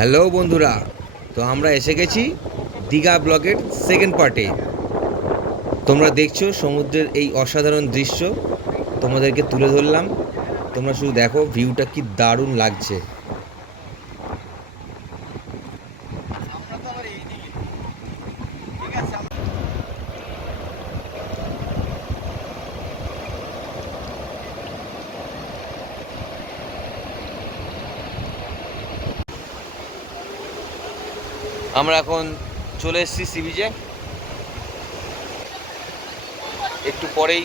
Hello বন্ধুরা, তো আমরা এসে গেছি দীঘা ব্লগের সেকেন্ড পার্টে। তোমরা দেখছো সমুদ্রের এই অসাধারণ দৃশ্য, তোমাদেরকে তুলে ধরলাম। তোমরা শুধু দেখো ভিউটা কি দারুণ লাগছে। আমরা এখন চলে এসেছি সি বিচে। একটু পরেই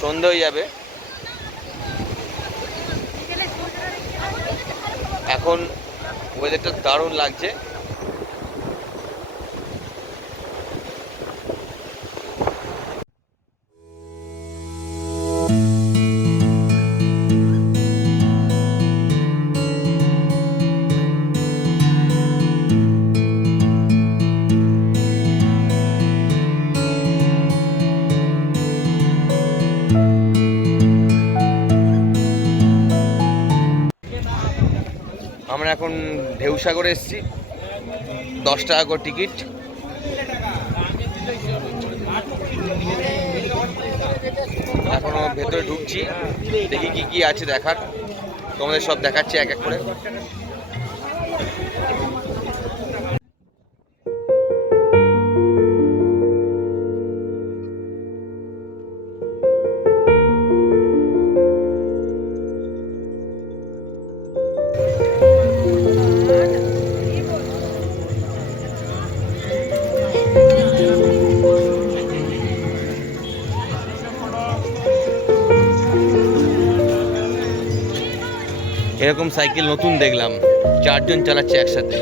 সন্ধ্যা হয়ে যাবে। এখন ওয়েদারটা দারুণ লাগছে। আমরা এখন ঢেউসাগরে এসেছি। 10 টাকা করে টিকিট। এখনো ভেতরে ঢুকছি, দেখি কি কি আছে দেখার। তোমাদের সব দেখাচ্ছি এক এক করে। এরকম সাইকেল নতুন দেখলাম, 4 জন চালাচ্ছে একসাথে।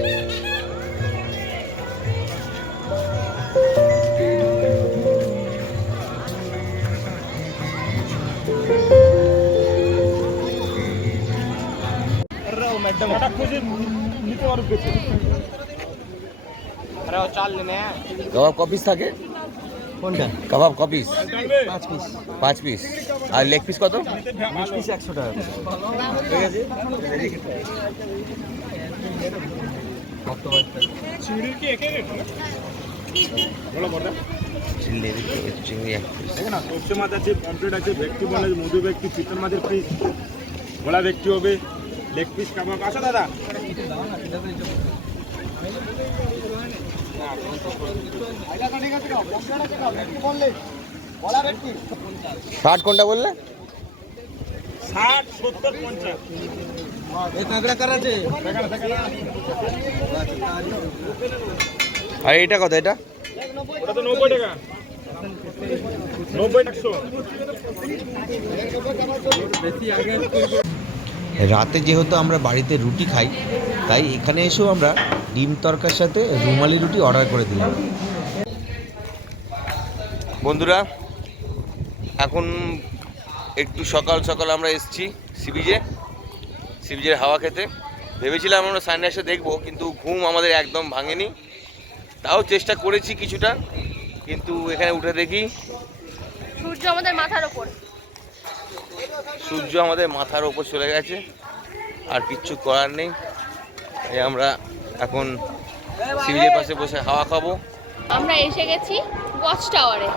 কাবাব কপিস থাকে কোনটা? কাবাব কপিস 5 পিস। আর লেগ পিস কত? 20 পিস 100 টাকা। ঠিক আছে। চিংড়ির কি একই রেট না? বলো বড়দা। চিংড়ি এক পিস। দেখেন না, সবচেয়ে মাছ আছে, পমফ্রেট আছে, ভেটকি বলে মধু ভেটকি, চিতল মাছের পিস, গোলা ভেটকি হবে, লেগ পিস কাবাব। আসো দাদা। ষাট কোনটা বললে? 60, 70, 50। আর এটা কত? এটা ওটা তো 90 টাকা। 90 100। রাতে যেহেতু আমরা বাড়িতে রুটি খাই, তাই এখানে এসেও আমরা ডিম তরকার সাথে রুমালি রুটি অর্ডার করে দিলাম। বন্ধুরা, এখন একটু সকাল সকাল আমরা এসেছি সি বিচের হাওয়া খেতে। ভেবেছিলাম আমরা সানরাইজটা দেখবো, কিন্তু ঘুম আমাদের একদম ভাঙেনি। তাও চেষ্টা করেছি কিছুটা, কিন্তু এখানে উঠে দেখি সূর্য আমাদের মাথার ওপর চলে গেছে। আর কিচ্ছু করার নেই। তাই আমরা এখন সি বিচের পাশে বসে হাওয়া খাবো। আমরা এসে গেছি ওয়াচ টাওয়ারে।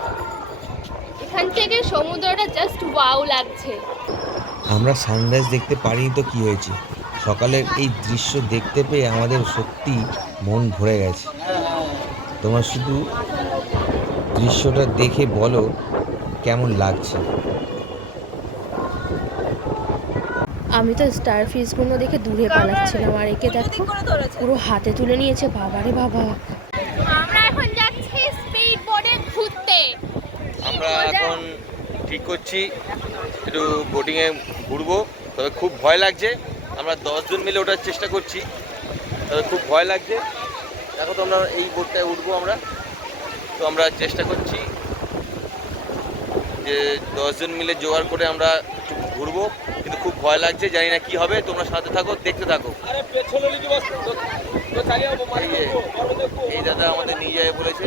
এখান থেকে সমুদ্রটা জাস্ট ওয়াও লাগছে। আমরা সানরাইজ দেখতে পারিনি তো কি হয়েছে, সকালের এই দৃশ্য দেখতে পেয়ে আমাদের সত্যি মন ভরে গেছে। তোমার শুধু দৃশ্যটা দেখে বলো কেমন লাগছে। আমি তো স্টার ফিশগুলো দেখে দূরে পালাচ্ছিলাম, আর একে দেখো পুরো হাতে তুলে নিয়েছে। বাবারে বাবা। আমরা এখন যাচ্ছি স্পিড বোটে ঘুরতে। আমরা এখন ঠিক করছি একটু বোটিংয়ে ঘুরবো, তবে খুব ভয় লাগছে। আমরা 10 জন মিলে ওঠার চেষ্টা করছি, তবে খুব ভয় লাগছে। দেখো তো, আমরা এই বোটটায় উঠবো আমরা। তো আমরা চেষ্টা করছি যে 10 জন মিলে জোগাড় করে আমরা একটু ঘুরবো, কিন্তু খুব ভয় লাগছে, জানি না কি হবে। তোমরা সাথে থাকো, দেখতে থাকো। এই দাদা আমাদের নিয়ে যাবে বলেছে,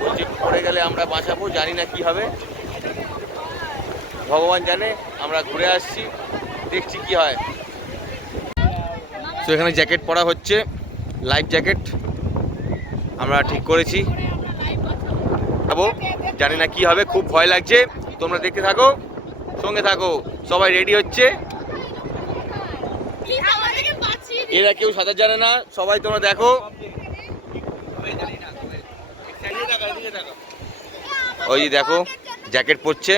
বলছে পড়ে গেলে আমরা বাঁচাবো, জানি না কি হবে, ভগবান জানে। আমরা ঘুরে আসছি, দেখছি কি হয়। তো এখানে জ্যাকেট পরা হচ্ছে, লাইফ জ্যাকেট আমরা ঠিক করেছি, যাবো, জানি না কি হবে, খুব ভয় লাগছে। তোমরা দেখতে থাকো, সঙ্গে থাকো, সবাই রেডি হচ্ছে। এরা কেউ সাঁতার জানে না, সবাই তোমরা দেখো। ওই যে দেখো জ্যাকেট পরছে,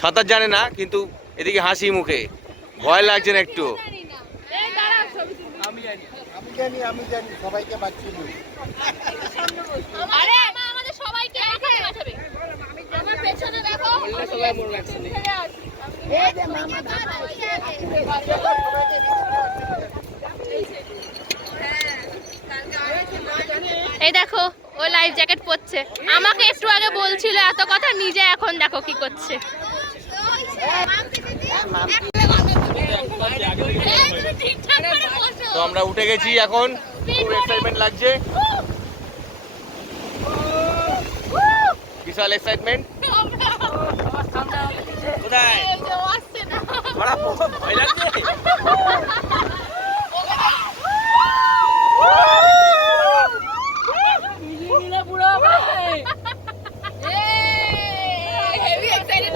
সাঁতার জানে না কিন্তু এদিকে হাসি মুখে, ভয় লাগছে না একটু। আমি জানি সবাইকে বাঁচিয়ে দিই। আরে আমাদের সবাইকে এখানে বাঁচাবে। আমার পেছনে দেখো সবাই মরবে একসাথে। এই যে মামা এই দেখো ও লাইফ জ্যাকেট পরছে। আমাকে একটু আগে বলছিল এত কথা, নিজে এখন দেখো কি করছে। তো আমরা উঠে গেছি, এখন খুব এক্সাইটমেন্ট লাগছে, বিশাল এক্সাইটমেন্ট। কোথায় ভয় লাগছে?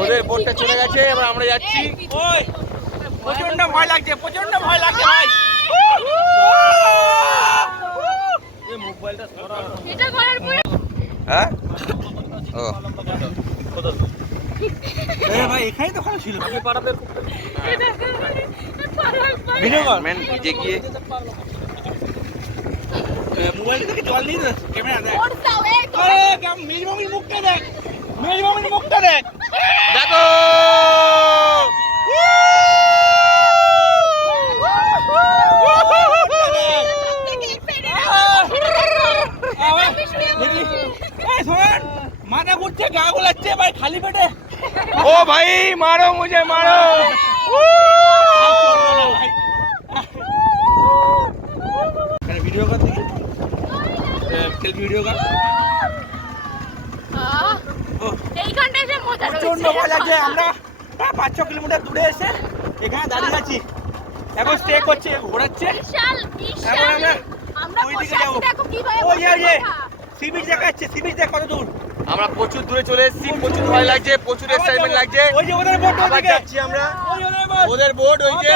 ওদের বোটটা চলে গেছে, এবার আমরা যাচ্ছি। প্রচন্ড ভয় লাগছে, প্রচন্ড ভয় লাগছে ভাই। হ্যাঁ ও ভাই এখানেই তো ভালো ছিল। ম্যান ভিজে গিয়ে মোবাইলটা থেকে জল নিয়ে যাচ্ছে, ক্যামেরা দেখ। আরে মেজবামির মুখটা দেখ, মেজবামির মুখটা দেখ। দেখো মাথা ঘুরছে, গা গোলাচ্ছে ভাই খালি পেটে। ও ভাই মারো মুঝে মারো। ভিডিও কর দেখি, সেলফি ভিডিও কর। এইখানটা এসে মজা প্রচন্ড ভয় লাগছে। আমরা 5-6 কিলোমিটার দূরে এসে এখানে দাঁড়িয়ে আছি, এখন স্টে করছে, ঘোরাচ্ছে। এখন আমরা ওই দিকে যাবো। ওই যে সি বিচ দেখাচ্ছে, সি বিচ দেখ কত দূর। আমরা প্রচুর দূরে চলে এসেছি, প্রচুর ভয় লাগছে, প্রচুর এক্সাইটমেন্ট লাগছে। ওই যে ওদের বোট, আবার যাচ্ছি আমরা, ওদের বোট ওই যে,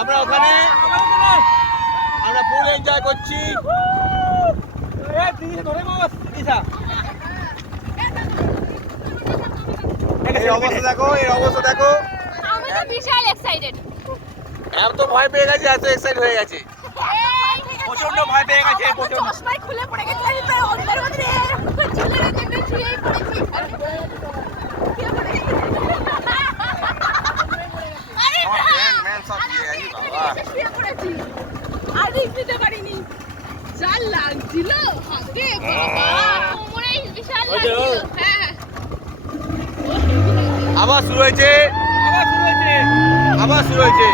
আমরা ওখানে, আমরা ফুল এনজয় করছি। এর অবস্থা দেখো, এর অবস্থা দেখো। আমি তো বিশাল এক্সাইটেড। এত ভয় পেয়ে গেছে, এত এক্সাইট হয়ে গেছে। প্রচন্ড ভয় পেয়ে গেছে, প্রচন্ড। চশমাই খুলে পড়ে গেছে, আমি তো ওদের মধ্যে ঝুলে রেখে শুয়েই পড়েছি। আরে ম্যান সব দিয়ে আই বাবা। শুয়ে পড়েছি। আর রিস্ক নিতে পারিনি। যা লাগছিল হাতে বাবা, কোমরে বিশাল লাগছিল। হ্যাঁ আবার শুরু হয়েছে, আবার শুরু হয়েছে। আবার শুরু হয়েছে।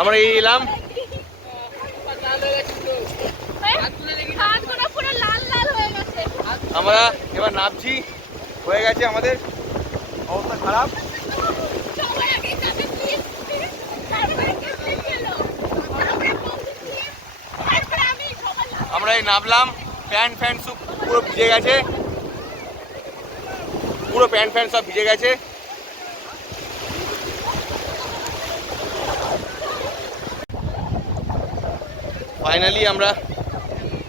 আমরা এই এলাম, আমরা এবার নামছি, হয়ে গেছে আমাদের অবস্থা খারাপ। আমরা এই নামলাম, প্যান্ট ফ্যান্ট সব পুরো ভিজে গেছে, পুরো প্যান্ট ফ্যান্ট সব ভিজে গেছে। ফাইনালি আমরা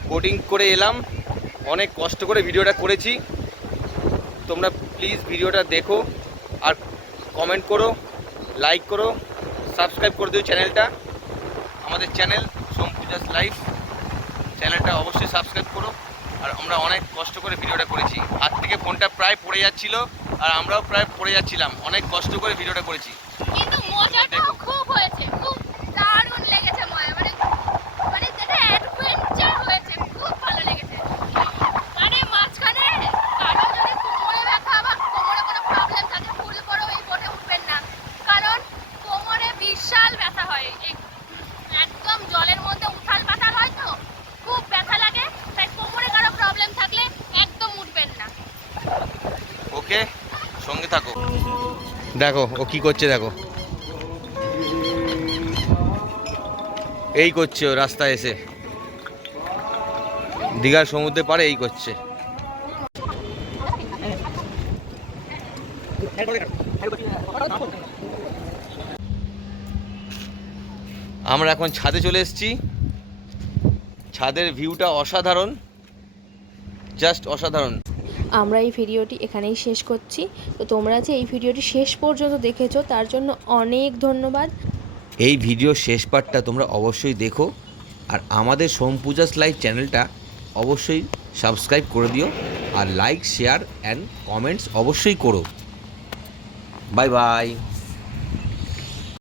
বোটিং করে এলাম, অনেক কষ্ট করে ভিডিওটা করেছি। তোমরা প্লিজ ভিডিওটা দেখো আর কমেন্ট করো, লাইক করো, সাবস্ক্রাইব করে দিও চ্যানেলটা, আমাদের চ্যানেল সোমপূজাস লাইফ, চ্যানেলটা অবশ্যই সাবস্ক্রাইব করো। আর আমরা অনেক কষ্ট করে ভিডিওটা করেছি, হাত থেকে ফোনটা প্রায় পড়ে যাচ্ছিল আর আমরাও প্রায় পড়ে যাচ্ছিলাম, অনেক কষ্ট করে ভিডিওটা করেছি। কিন্তু মজাটাও খুব হয়েছে, খুব দারুণ লেগেছে মজা, মানে যেটা অ্যাডভেঞ্চার হয়েছে, খুব ভালো লেগেছে। মানে মাঝখানে কারো যদি কোমরে ব্যথা বা কোমরে কোনো প্রবলেম থাকে ভুল করেও এই বোটে উঠবেন না, কারণ কোমরে বিশাল ব্যথা হয়, একদম জলের মধ্যে উঠাল পাতাল হয় তো খুব ব্যথা লাগে, তাই কোমরে কারো প্রবলেম থাকলে একদম উঠবেন না। ওকে, সঙ্গে থাকো। দেখো ও কি করছে, দেখো এই করছে ও রাস্তায় এসে, দীঘার সমুদ্রে পাড়ে এই করছে। আমরা এখন ছাদে চলে এসেছি, ছাদের ভিউটা অসাধারণ, জাস্ট অসাধারণ। আমরা এই ভিডিওটি এখানেই শেষ করছি। তো তোমরা যে এই ভিডিওটি শেষ পর্যন্ত দেখেছো তার জন্য অনেক ধন্যবাদ। এই ভিডিও শেষ পার্টটা তোমরা অবশ্যই দেখো, আর আমাদের সোমপূজাস লাইভ চ্যানেলটা অবশ্যই সাবস্ক্রাইব করে দিও, আর লাইক শেয়ার অ্যান্ড কমেন্টস অবশ্যই করো। Bye bye.